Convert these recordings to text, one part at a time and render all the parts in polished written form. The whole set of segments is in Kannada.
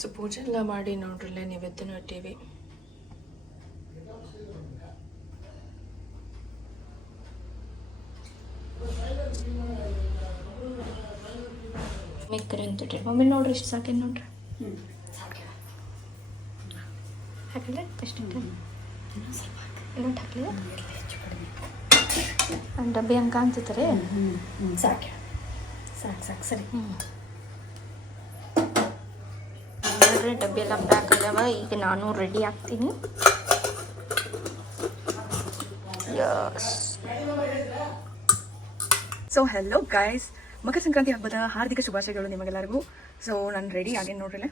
ಸೊ ಪೂಜೆ ಎಲ್ಲ ಮಾಡಿ ನೋಡ್ರಲ್ಲೇ ನೈವೇದ್ಯನೂ ಇಟ್ಟೀವಿ. ಮೇಕರ್ ಅಂತ ಮಮ್ಮಿ ನೋಡ್ರಿ ಇಷ್ಟು ಸಾಕೇನು ನೋಡ್ರಿ. ಹಾಕಿಲ್ಲ ಎಷ್ಟು ಇನ್ನೊಂದು ಹಾಕಲಿಲ್ಲ ಡಬ್ಬಿ ಹಂಗೆ ಕಾಣ್ತಿರ್ತಾರೆ. ಸಾಕು ಸಾಕು ಸಾಕು ಸರಿ. ನೋಡ್ರಿ ಡಬ್ಬಿ ಎಲ್ಲ ಪ್ಯಾಕ್ ಆಗ್ಯಾವ. ಈಗ ನಾನು ರೆಡಿ ಆಗ್ತೀನಿ. ಸೊ ಹೆಲೋ ಗೈಸ್, ಮಕರ ಸಂಕ್ರಾಂತಿ ಹಬ್ಬದ ಹಾರ್ದಿಕ ಶುಭಾಶಯಗಳು ನಿಮಗೆಲ್ಲರಿಗೂ. ಸೊ ನಾನು ರೆಡಿ ಆಗೇನು ನೋಡ್ರಿ.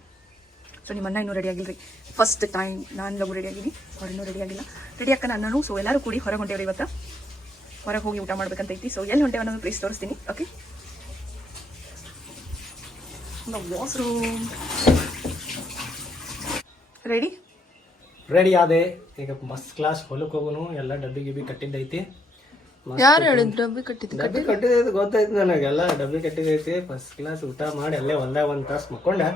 ಸೊ ನಿಮ್ಮ ಅಣ್ಣ ಇನ್ನೂ ರೆಡಿ ಆಗಿಲ್ರಿ. ಫಸ್ಟ್ ಟೈಮ್ ನಾನು ಲಗು ರೆಡಿ ಆಗಿನಿ, ಅವ್ರು ಇನ್ನೂ ರೆಡಿ ಆಗಿಲ್ಲ. ರೆಡಿ ಅಕ್ಕ ನಾನು. ಸೊ ಎಲ್ಲರೂ ಕೂಡಿ ಹೊರಗೆ ಹೊಂಟೇವ್ರಿ. ಇವತ್ತು ಹೊರಗೆ ಹೋಗಿ ಊಟ ಮಾಡ್ಬೇಕಂತೈತಿ. ಸೊ ಎಲ್ಲಿ ಹೊಂಟೇವ ಅನ್ನೋದು ಪ್ಲೇಸ್ ತೋರಿಸ್ತೀನಿ. ಓಕೆ, ವಾಶ್ರೂಮ್ ರೆಡಿ ರೆಡಿ ಆದೆ. ಈಗ ಫಸ್ಟ್ ಕ್ಲಾಸ್ ಹೊಲಕ್ಕೆ ಹೋಗೋನು. ಎಲ್ಲ ಡಬ್ಬಿ ಗಿಬ್ಬಿ ಕಟ್ಟಿದ್ದೈತಿ. ಯಾರು ಹೇಳಿದ್ರು ಡಬ್ಬಿ ಕಟ್ಟಿದ್ದು? ಡಬ್ಬಿ ಕಟ್ಟಿದೈತಿ ಗೊತ್ತಾಯ್ತು ನನಗೆಲ್ಲ. ಡಬ್ಬಿ ಕಟ್ಟಿದೈತಿ. ಫಸ್ಟ್ ಕ್ಲಾಸ್ ಊಟ ಮಾಡಿ ಅಲ್ಲೇ ಹೊಲ್ದಾಗ 1 ತಾಸು ಮಕ್ಕೊಂಡೆ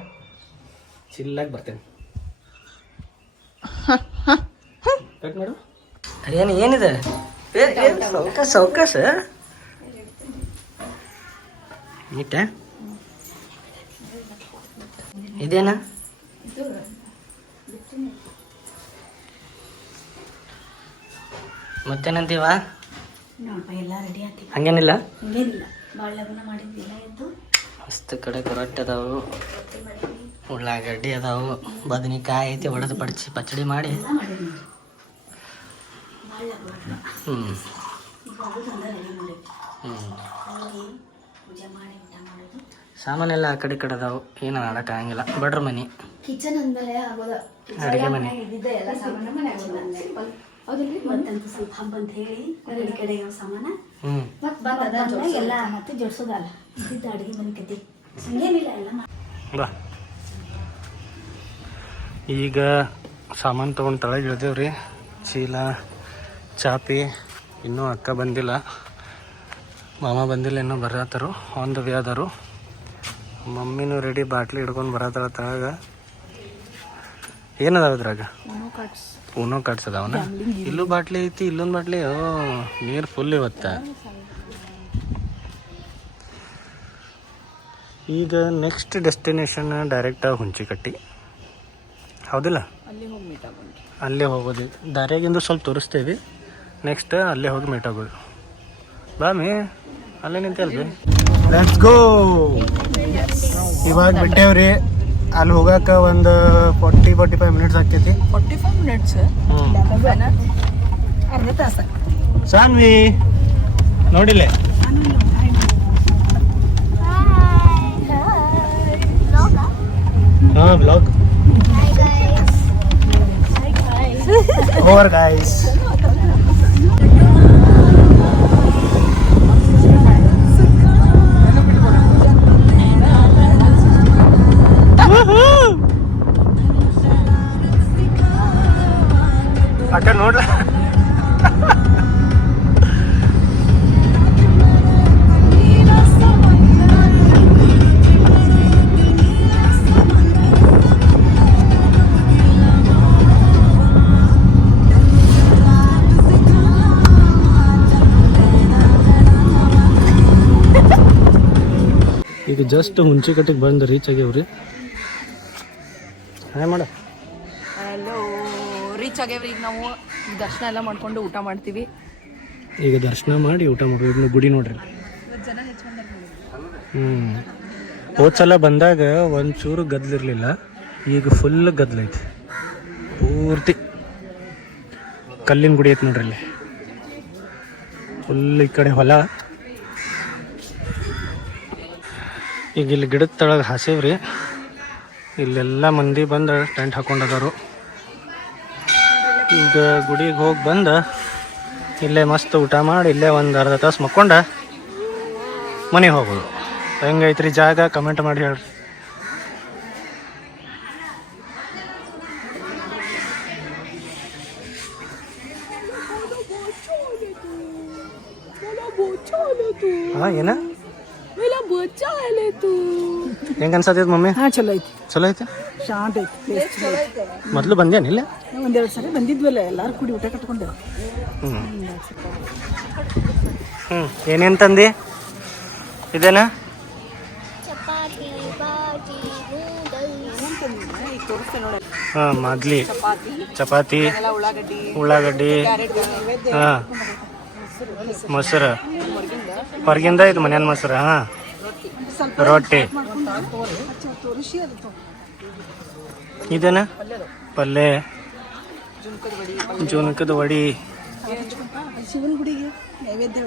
ಚಿಲ್ಲಾಗಿ ಬರ್ತೇನೆ. ಕಟ್ ಮಾಡು. ಏನಿದೆ ಸೌಕಾಸ ನೀಟ ಇದೇನಾ? ಮತ್ತೇನಂತೀವ? ನೋಡಪ್ಪ ಎಲ್ಲ ರೆಡಿ ಆಯ್ತು. ಹಂಗೇನಿಲ್ಲ, ಹಂಗೇನಿಲ್ಲ. ಭಾಳ ಲಗ್ನ ಮಾಡಿದ್ವಿಲ್ಲ ಎದ್ದು ಮಸ್ತ್ ಕಡೆ ರೊಟ್ಟಿ ಅದಾವು, ಉಳ್ಳಾಗಡ್ಡಿ ಅದಾವು, ಬದನೆಕಾಯಿ ಐತಿ, ಒಡೆದು ಪಚ್ಚಡಿ ಮಾಡಿ. ಸಾಮಾನೆಲ್ಲ ಆ ಕಡೆ ಕಡೆ ಅದಾವು. ಏನು ಆಡಕ್ಕೆ ಆಗಂಗಿಲ್ಲ. ಬಡ್ರ ಮನೆ, ಕಿಚನ್ ಅಂದಮೇಲೆ ಆಗೋದ ಅಡುಗೆ ಮನೆ. ಇದ್ದಿದ್ದೆ ಎಲ್ಲ ಸಾಮಾನು ಮನೆ ಹೌದಲ್ರಿ. ಮತ್ತಂತ ಸ್ವಲ್ಪ ಹಬ್ಬ ಅಂತ ಹೇಳಿ ಕಡೆ ಕಡೆ ಸಾಮಾನ ಮತ್ತೆ ಬಂದ ಎಲ್ಲ ಮತ್ತೆ ಜೋಡಿಸೋದಲ್ಲ. ಇದ್ದಿದ್ದ ಅಡುಗೆ ಮನೆ ಕತೆ ಹಂಗೇನಿಲ್ಲ ಎಲ್ಲ ಬಾ. ಈಗ ಸಾಮಾನು ತೊಗೊಂಡು ತಳಗೆ ಇಳಿದೇವ್ರಿ. ಚೀಲ, ಚಾಪಿ. ಇನ್ನೂ ಅಕ್ಕ ಬಂದಿಲ್ಲ, ಮಾಮ ಬಂದಿಲ್ಲ, ಇನ್ನೂ ಬರತ್ತಾರು. ಆನ್ ದ ವೇ ಆದರು. ಮಮ್ಮಿನೂ ರೆಡಿ, ಬಾಟ್ಲಿ ಹಿಡ್ಕೊಂಡು ಬರತ್ತಾಳ ತಳಗ. ಏನದಾವ ಇದ್ರಾಗ? ಪೂನೋ ಕಾರ್ಡ್ಸ್ ಅದಾವನ. ಇಲ್ಲೂ ಬಾಟ್ಲಿ ಐತಿ, ಇಲ್ಲೊಂದು ಬಾಟ್ಲಿ. ನೀರು ಫುಲ್ ಇವತ್ತ. ಈಗ ನೆಕ್ಸ್ಟ್ ಡೆಸ್ಟಿನೇಷನ್ ಡೈರೆಕ್ಟ್ ಹುಂಚಿಕಟ್ಟಿ, ಹೌದಿಲ್ಲ? ಅಲ್ಲೇ ಹೋಗೋದು. ದಾರಿಯಾಗಿಂದು ಸ್ವಲ್ಪ ತೋರಿಸ್ತೇವೆ. ನೆಕ್ಸ್ಟ್ ಅಲ್ಲೇ ಹೋಗಿ ಮೀಟ್ ಆಗೋದು. ಬಾ ಮೇ, ಅಲ್ಲೇ ನಿಂತಲ್ರಿ. Let's go. ಇವಾಗ ಬಿಟ್ಟೇವ್ರಿ. ಅಲ್ಲಿ ಹೋಗಕ್ಕೆ ಒಂದು 40-45 ಮಿನಿಟ್ಸ್ ಆಕೈತಿ. 45 ಮಿನಿಟ್ಸ್? ಅರ್ಧ ತಾಸ. ಸಾನ್ವಿ ನೋಡಿಲ್ಲ? ಹಾಂ, ಬ್ಲಾಗ್. Over guys. ಅಕ್ಕ ನೋಡ್ಲ. ಈಗ ಜಸ್ಟ್ ಹುಂಚಿಕಟ್ಟಿಗೆ ಬಂದು ರೀಚ್ ಆಗ್ಯಾವ್ರಿ. ಮಾಡ ಹಲೋ, ರೀಚ್ ಆಗ್ಯಾವ್ರಿ. ಈಗ ನಾವು ದರ್ಶನ ಎಲ್ಲ ಮಾಡ್ಕೊಂಡು ಊಟ ಮಾಡ್ತೀವಿ. ಈಗ ದರ್ಶನ ಮಾಡಿ ಊಟ ಮಾಡೋದು. ಗುಡಿ ನೋಡ್ರಿ. ಜನ ಹೆಚ್ಚು. ಹೋದ್ಸಲ ಬಂದಾಗ ಒಂಚೂರು ಗದ್ಲಿರ್ಲಿಲ್ಲ, ಈಗ ಫುಲ್ ಗದ್ಲೈತಿ. ಪೂರ್ತಿ ಕಲ್ಲಿನ ಗುಡಿ ಐತಿ ನೋಡ್ರಿ. ಇಲ್ಲಿ ಫುಲ್ ಈ ಕಡೆ ಹೊಲ. ಈಗ ಇಲ್ಲಿ ಗಿಡದ ತಳಗೆ ಹಾಸೇವ್ರಿ. ಇಲ್ಲೆಲ್ಲ ಮಂದಿ ಬಂದು ಟೆಂಟ್ ಹಾಕೊಂಡದಾರು. ಈಗ ಗುಡಿಗೆ ಹೋಗಿ ಬಂದು ಇಲ್ಲೇ ಮಸ್ತ್ ಊಟ ಮಾಡಿ ಇಲ್ಲೇ ಒಂದು ಅರ್ಧ ತಾಸು ಮಕ್ಕೊಂಡ ಮನೆಗೆ ಹೋಗೋದು. ಹೆಂಗೈತ್ರಿ ಜಾಗ? ಕಮೆಂಟ್ ಮಾಡಿ ಹೇಳ್ರಿ. ಹಾಂ, ಏನ ಹೆಂಗ ಅನ್ಸತೈತಿ ಮಮ್ಮಿ? ಚಲೋ ಐತಿ. ಚಲೋ ಐತೆ. ಶಾಂತ ಐತಿ. ಮೊದಲು ಬಂದೇನಿಲ್ಲ? ಒಂದೆರಡು ಸರಿ ಬಂದಿದ್ವಲ್ಲ, ಎಲ್ಲಾರು ಕೂಡಿ ಊಟ ಕಟ್ಕೊಂಡೆವು. ಏನೇನು ತಂದಿ? ಇದೇನಾ? ಹಾಂ, ಮದ್ಲಿ, ಚಪಾತಿ, ಉಳ್ಳಾಗಡ್ಡಿ, ಹಾಂ, ಮೊಸರು ಹೊರಗಿಂದ ಇದು ಮನೆಯ ಮೊಸರು. ಹಾಂ, ರೊಟ್ಟಿ. ಇದೇನಾ? ಪಲ್ಯ, ಜುನ್ಕದ ವಡಿ. ಶಿವನ ಗುಡಿಗೆ ನೈವೇದ್ಯ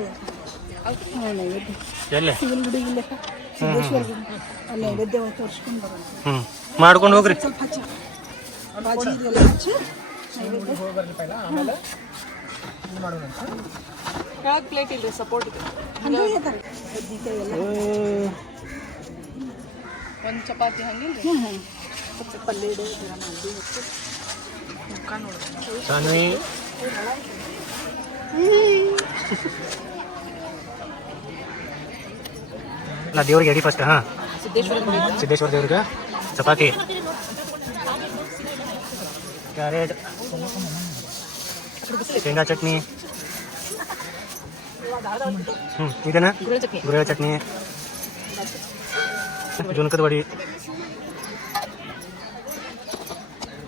ನೈವೇದ್ಯ ಎಲ್ಲಿ? ಶಿವನ ಗುಡಿಗೆ ಲೆಕ್ಕ ಸಿದ್ದೇಶ್ವರ ಗುಡಿ ಅಲ್ಲಿ ನೈವೇದ್ಯ ತೋರಿಸ್ಕೊಂಡು ಬರೋಣ. ಮಾಡ್ಕೊಂಡು ಹೋಗ್ರಿ. ಸ್ವಲ್ಪ ಹಚ್ಚಿ ಬಾಜಿ ಇದೆಲ್ಲ ಹಚ್ಚಿ ನೈವೇದ್ಯ ಪ್ಲೇಟ್ ಇಲ್ರಿ, ಸಪೋರ್ಟ್ ಇದೆ. ಹಂಗೆ ಹೇಳ್ತಾರೆ ಬದ್ನಿಕಾಯಿ ಎಲ್ಲ ಒಂದು ಚಪಾತಿ ಹಂಗಿಲ್ರಿ. ಸ್ವಲ್ಪ ಪಲ್ಯ ಇಡು ಮಾಡಿ ಮುಖ ನೋಡ್ರಿ. ಸಾನ್ವಿ ನಾ ದೇವ್ರಿಗೆ ಎಡಿ ಫಸ್ಟ್. ಹಾಂ, ಸಿದ್ದೇಶ್ವರ ದೇವ್ರಿಗೆ ಚಪಾತಿ, ಕ್ಯಾರೆಟ್, ಶೇಂಗಾ ಚಟ್ನಿ. ಇದೇನಾ? ಗುರೆಳ ಚಟ್ನಿ, ಜುನ್ಕದ ವಡಿ.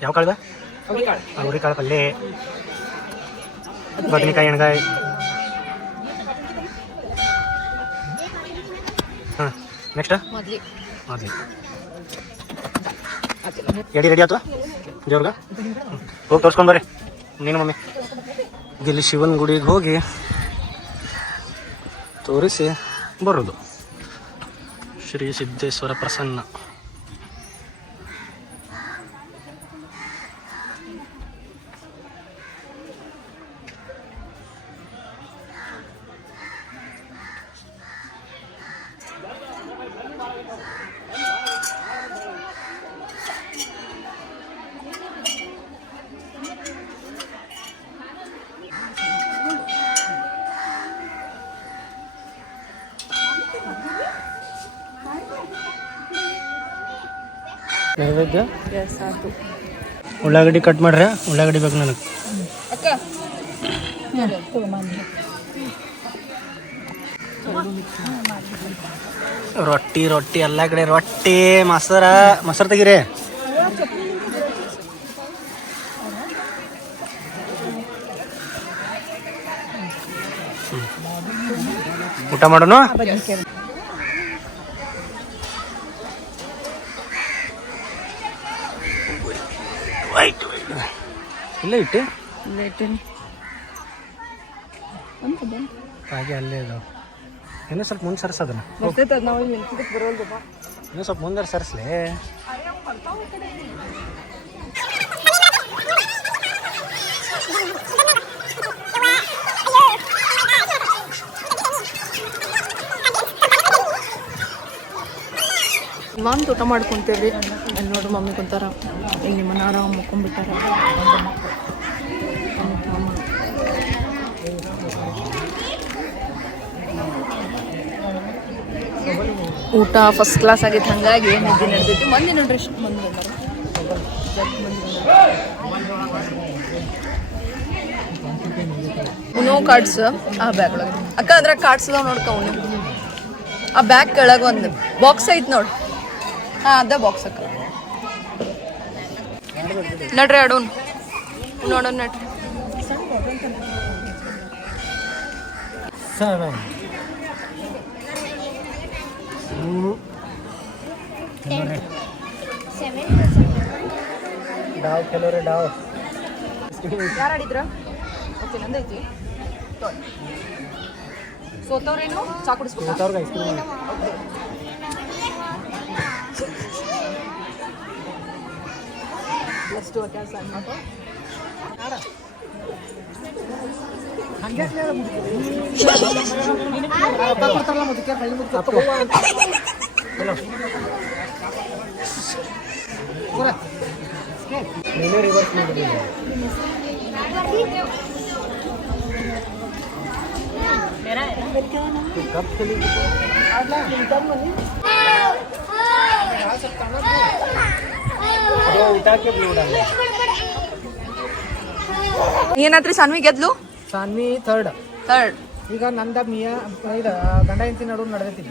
ಯಾವ ಕಾಳ್ದ? ಅವ್ರಿಕಾಳು ಪಲ್ಯ, ಬದನೆಕಾಯಿ, ಎಣ್ಗಾಯಿ. ಹಾಂ, ನೆಕ್ಸ್ಟ್ ಮೊದಲಿ ಎಡಿ ರೆಡಿ ಆಯ್ತು ದೇವ್ರಿಗೆ. ಹೋಗಿ ತೋರಿಸ್ಕೊಂಡು ಬರ್ರಿ ನೀನು ಮಮ್ಮಿ. ಇಲ್ಲಿ ಶಿವನ ಗುಡಿಗೆ ಹೋಗಿ ತೋರಿಸಿ ಬರೋದು. ಶ್ರೀ ಸಿದ್ದೇಶ್ವರ ಪ್ರಸನ್ನ. ನೈವೇದ್ಯ ಉಳ್ಳಾಗಡ್ಡಿ ಕಟ್ ಮಾಡ್ರೆ. ಉಳ್ಳಾಗಡ್ಡಿ ಬೇಕು ನನಗೆ. ರೊಟ್ಟಿ ರೊಟ್ಟಿ ಎಲ್ಲ ಕಡೆ ರೊಟ್ಟಿ, ಮೊಸರು ತೆಗೀರಿ. ಊಟ ಮಾಡೋಣ. ಇಲ್ಲ ಇಟ್ಟು ಹಾಗೆ ಅಲ್ಲೇ ಅದು. ಇನ್ನೂ ಸ್ವಲ್ಪ ಮುಂದೆ ಸರ್ಸೋದನ್ನ, ಇನ್ನೂ ಸ್ವಲ್ಪ ಮುಂದೆ ಸರ್ಸ್ಲಿ. ಒಂದು ಊಟ ಮಾಡ್ಕೊಂತೇವ್ರಿ. ಅಲ್ಲಿ ನೋಡ್ರಿ ಮಮ್ಮಿ ಕುಂತಾರ, ಇಲ್ಲಿ ನಿಮ್ಮನ್ನ ಆರಾಮ ಮುಕ್ಕೊಂಡ್ಬಿಟ್ಟಾರ. ಊಟ ಫಸ್ಟ್ ಕ್ಲಾಸ್ ಆಗೈತೆ, ಹಂಗಾಗಿ ನಿದ್ದೆ ನಡೆದೈತಿ. ಮಂದಿ ನೋಡ್ರಿ ಇಷ್ಟು ಮಂದಿ ಬಂದಾರ. ಉನೋ ಕಾರ್ಡ್ಸ್ ಆ ಬ್ಯಾಗ್ ಒಳಗೆ. ಅಕ್ಕ ಅದ್ರಾಗ ಕಾರ್ಡ್ಸ್ ಅದಾವ ನೋಡ್ಕ. ಆ ಬ್ಯಾಗ್ ಕೆಳಗೆ ಒಂದು ಬಾಕ್ಸ್ ಐತೆ ನೋಡಿ. ಹಾಂ, ಅದ ಬಾಕ್ಸ್ ಅಕ್ಕ. ನಡ್ರಿ ಅಡೋನ್ ನೋಡೋಣ ನಡ್ರಿ. ಡಾವ್ ಕೆಲವ್ರೆ ಡಾವ್. ಯಾರು ಆಡಿದ್ರ? ಓಕೆ, ನಂದೈತಿ. ಸೋತವ್ರೇನು ಚಾ ಕುಡಿಸ್ಬೇಕು. ಐಸ್ ಕ್ರೀಮ್ ಎಷ್ಟು ಕೆಲಸ ನೀನೇ ರಿವರ್ಸ್ ಮಾಡಿದ್ದೀನಿ. कब चलेगी? उठा के ब्लू डाल ಏನಾದ್ರಿ ಸಾನ್ವಿ ಗೆದ್ಲು सानवी थर्ड ಥರ್ಡ್ ಈಗ ನಂದ ಮಿಯಾ ಇದು ಗಂಡ ಹೆಂಡತಿ ನಡುವೆ ನಡೆದೈತಿ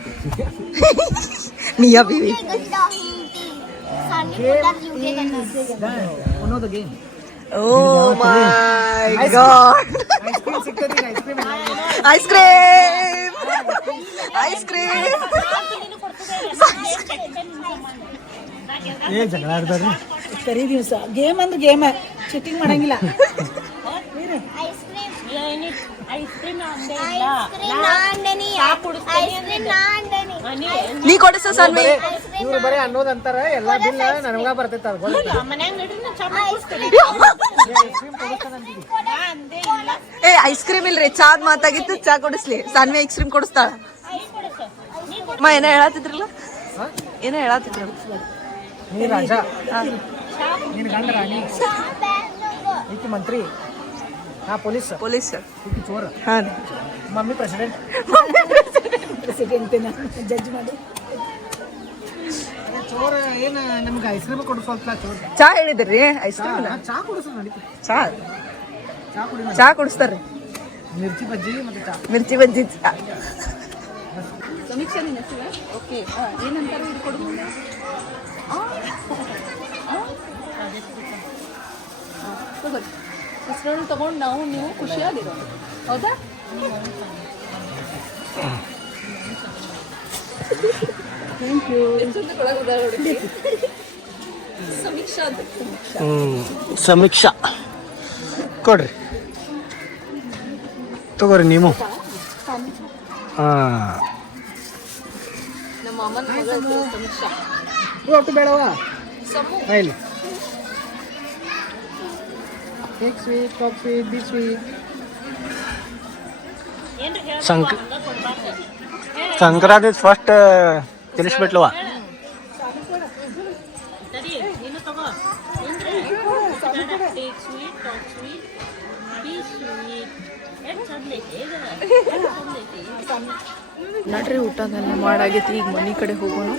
ಮಿಯಾ ಬೀವಿ ಅನ್ನೋದು ಗೇಮ್ ಓ ಮೈ ಗಾಡ್ ಐಸ್ ಕ್ರೀಮ್ ಸಿಗ್ತದೆ ಐಸ್ ಕ್ರೀಮ್ ಐಸ್ ಕ್ರೀಮ್ ಏ ಜಗಳ ಆಡ್ದಾರಿ ಕರಿ ದಿವಸ ಗೇಮ್ ಅಂದ್ರೆ ಗೇಮ್ ಚಿಟ್ಟಿಂಗ್ ಮಾಡಂಗಿಲ್ಲ ನೀ ಕೊಡಿಸ ಸಾನ್ವಿ ಇವ್ರು ಬರೀ ಅನ್ನೋದಂತಾರ ಎಲ್ಲಾ ಬಿಲ್ ನನಗ ಬರ್ತೈತ ಏ ಐಸ್ ಕ್ರೀಮ್ ಇಲ್ರಿ ಚಾದ್ ಮಾತಾಗಿತ್ತು ಚಾ ಕೊಡಿಸ್ಲಿ ಸಾನ್ವಿ ಐಸ್ ಕ್ರೀಮ್ ಕೊಡಿಸ್ತಾಳ ಅಮ್ಮ ಏನೋ ಹೇಳತ್ತಿದ್ರಲ್ಲ ಏನೋ ಹೇಳತ್ತಿದ್ರಲ್ಲ ನೀ ರಾಜ ನೀನ್ ಗಂಡ ರಾಣಿ ಈಕಿ ಮಂತ್ರಿ ನಾ ಪೊಲೀಸ್ ಪೊಲೀಸ್ ಈಕಿ ಚೋರ ಹಾ ಮಮ್ಮಿ ಪ್ರೆಸಿಡೆಂಟ್ ಪ್ರೆಸಿಡೆಂಟ್ ಜಡ್ಜ್ ಮಾಡಿ ಚೋರ ಏನ ನಮ್ಗೆ ಐಸ್ ಕ್ರೀಮ್ ಕೊಡಿಸೋಲ್ತ ಚೋರ ಚಾ ಹೇಳಿದ್ರಿ ಐಸ್ ಕ್ರೀಮ್ ಚಾ ಕೊಡಿಸೋ ನಡೀತಿ ಚಾ ಚಾ ಕುಡಿ ಚಾ ಕೊಡಿಸ್ತಾರ್ರಿ ಮಿರ್ಚಿ ಬಜ್ಜಿ ಮತ್ತೆ ಚಾ ಮಿರ್ಚಿ ಬಜ್ಜಿ ಚಾ ಸಮೀಕ್ಷಾ ನಿನ್ನ ಹೆಸರು ಓಕೆ ಏನಂತಾರೆ ಇದು ಕೊಡು ಮುಂದೆ ಹೆಸರನ್ನು ತಗೊಂಡು ನೀವು ಖುಷಿಯಾಗಿರೋ ಹೌದಾ ಥ್ಯಾಂಕ್ ಯು ಸಮೀಕ್ಷಾ ಸಮೀಕ್ಷಾ ಕೊಡ್ರಿ ತಗೋರಿ ನೀವು ನಮ್ಮ ಅಮ್ಮನ ಮಗಳು ಸಮೀಕ್ಷಾ ಒಟ್ಟು ಬೇಡವಾ ಇಲ್ಲಿ ಕೇಕ್ ಸ್ವೀಟ್ ಕಾಕ್ ಸ್ವೀಟ್ ಬಿ ಸ್ವೀಟ್ ಸಂಕ್ರಾಂತಿ ಫಸ್ಟ್ ತಿಳಿಸ್ಬಿಟ್ಲವ ನಡ್ರಿ ಊಟನೆಲ್ಲ ಮಾಡಾಗೈತಿ ಈಗ ಮನೆ ಕಡೆ ಹೋಗೋಣ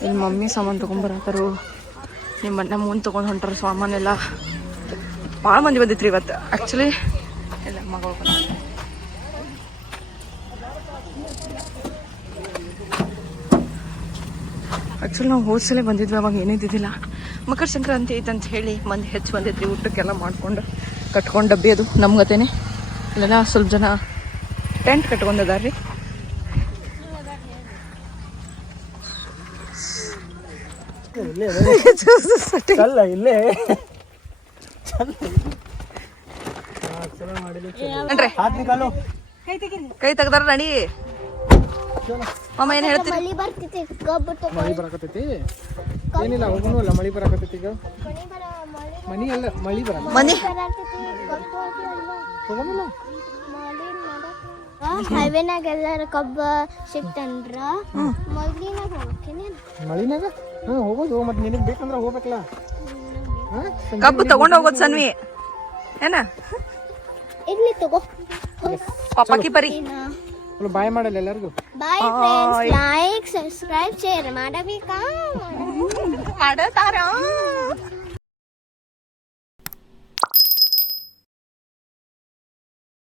ಇಲ್ಲಿ ಮಮ್ಮಿ ಸಾಮಾನು ತೊಗೊಂಬರತ್ತಾರು ನಿಮ್ಮ ಅಣ್ಣ ಮುಂದೆ ತೊಗೊಂಡು ಹೊಂಟಾರ ಸಾಮಾನೆಲ್ಲ ಭಾಳ ಮಂದಿ ಬಂದಿತ್ರಿ ಇವತ್ತು ಆ್ಯಕ್ಚುಲಿ ಇಲ್ಲ ಮಗಳು ಆ್ಯಕ್ಚುಲಿ ನಾವು ಹೋದ್ಸಲೇ ಬಂದಿದ್ವಿ ಅವಾಗ ಏನಿದ್ದಿದ್ದಿಲ್ಲ ಮಕರ ಸಂಕ್ರಾಂತಿ ಐತಂತ ಹೇಳಿ ಮಂದಿ ಹೆಚ್ಚು ಬಂದಿದ್ರಿ ಊಟಕ್ಕೆಲ್ಲ ಮಾಡ್ಕೊಂಡು ಕಟ್ಕೊಂಡು ಡಬ್ಬಿ ಅದು ನಮ್ಗತೇನೆ ಇಲ್ಲೆಲ್ಲ ಸ್ವಲ್ಪ ಜನ ಟೆಂಟ್ ಕಟ್ಕೊಂಡಿದ್ದಾರೆ ಅಲ್ಲ ಇಲ್ಲೇ ಏನ್ರಿ ಕೈ ತೆಗ್ದಾರ ನಡಿ ಮಾಮ ಏನ್ ಹೇಳ್ತೀರಿ ಮಳಿ ಬರಾಕತೈತಿ ಏನಿಲ್ಲ ಹೋಗುನು ಅಲ್ಲ ಮಳಿ ಬರಾಕತೈತಿ ಈಗ ಮನಿ ಅಲ್ಲ ಮಳಿ ಬರ ಮನಿ ಹೋಗೋಣ ಹೈವೇನಾಗ ಎಲ್ಲಾರ ಕಬ್ಬ ಸಿಕ್ತಂದ್ರ ಮೊದ್ಲಿನಾಗ ಹೋಗ್ತೀನಿ ಮಳಿನಾಗ ಹೋಗೋದು ಮತ್ತೆ ನಿನಗೆ ಬೇಕಂದ್ರೆ ಹೋಗ್ಬೇಕಲ್ಲ ಕಬ್ಬು ತಗೊಂಡ್ ಹೋಗೋದು ಸನ್ವಿ ಏನ ಇರ್ಲಿ ತಗೋ ಪಾಪಾಕಿ ಪರಿ ಬಾಯ್ ಮಾಡಲ್ಲ ಎಲ್ಲರಿಗೂ bye friends like subscribe share ಮಾಡಬೇಕಾ ಮಾಡತಾರ